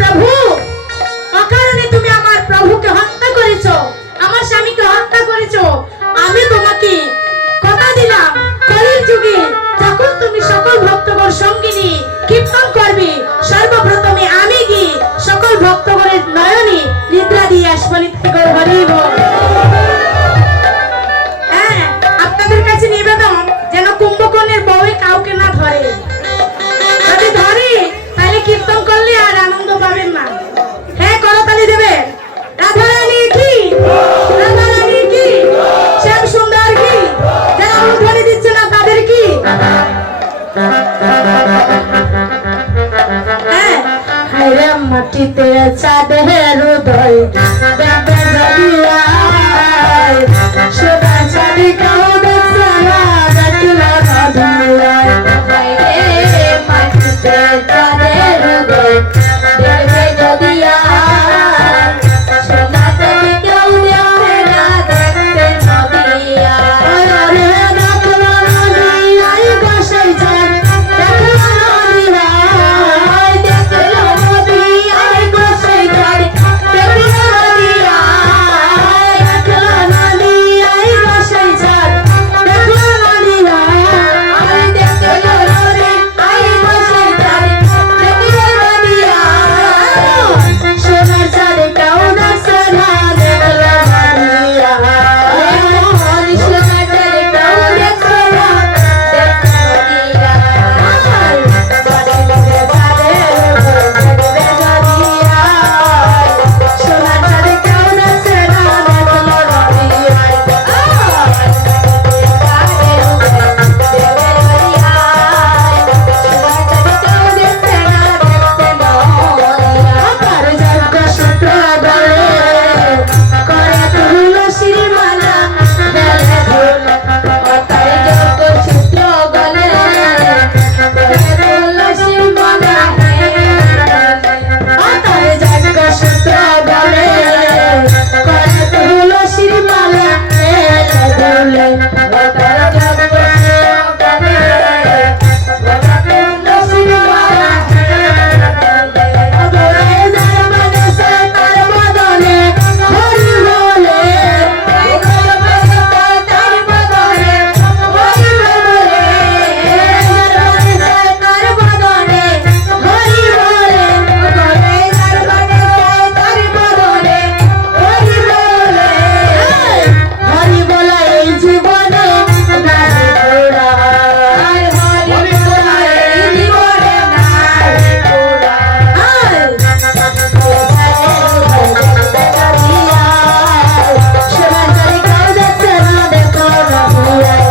প্রভু, অকারণে তুমি আমার প্রভুকে হত্যা করেছো, আমার স্বামীকে হত্যা করেছো। আমি তোমাকে কথা দিলাম, কলির যুগে যখন তুমি সকল ভক্তগণ সঙ্গিনী কীর্তন করবে, সর্বপ্রথমে আমি গিয়ে সকল ভক্তগণের নয়নে নিদ্রা দিয়ে আসবো। নিত্যগণ হরি বল। হ্যাঁ, আপনাদের কাছে নিবেদন যেন কুম্ভকর্ণের বউয়ে কাউকে না ধরে। যদি ধরে তাহলে কীর্তন করলে আর আনন্দ পাবেন না। হ্যাঁ, করতালি দেবেন। রাধারানী কি, রাধারানী কি, শ্যাম সুন্দর কি, যারা উদ্ধারি দিচ্ছে না তাদের কি। হ্যাঁ, হায়রে মাটিতে চাঁদের উদয় দেখবে যদি আয়, সোনা চাঁদি কেউ দেখছে না, দেখল না ধুলায়। হায়রে মাটিতে চাঁদের উদয় দেখবে যদি আয়, সোনা চাঁদি কেউ দেখছে না, দেখছে নদী আয়। আরে দেখল নদী আয়, বসাই যায়, দেখল নদী আয়, দেখল নদী আয়, বসাই যায়, দেখল নদী আয়, দেখল নদী আয়, বসাই যায়, দেখল নদী আয়, দেখল নদী আয়, বসাই যায়, দেখল নদী আয়। সোনার চাঁদে কেউ দেখছে না, দেখল নদী আয়, সোনার চাঁদে কেউ দেখছে না, দেখল নদী আয়। বাড়ি থেকে চাঁদের উপর দেখবে যদি আয়, সোনার চাঁদে কেউ দেখছে না, দেখল নদী আয়। চাঁদের উপর দেখবে যদি আয়, সোনার চাঁদে কেউ দেখছে না, দেখছে নদী আয়। তার যজ্ঞ সূত্র বলে করে তুলসীর মালা, বেলে ফুল। তার যজ্ঞ সূত্র বলে করে তুলসীর মালা, তার যজ্ঞ সূত্র বলে করে তুলসীর মালা, হেলে দুলে। তার যজ্ঞ সূত্র বলে করে তুলসীর মালা, হেলে দুলে। যায় বাজছে তার বদনে হরি বলে, যায় বাজছে তার বদনে হরি বলে, যায় বাজছে তার বদনে হরি বলে, যায় বাজছে তার বদনে হরি বলে। হরি বলা এই জীবনে নাই ঘোড়ায়, হরি বলা এই জীবনে নাই ঘোড়ায়। সোনার চাঁদে কেউ দেখছে না, দেখল নদী আয়।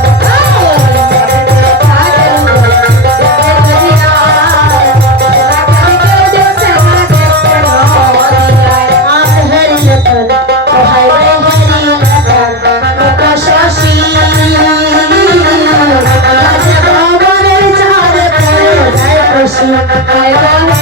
I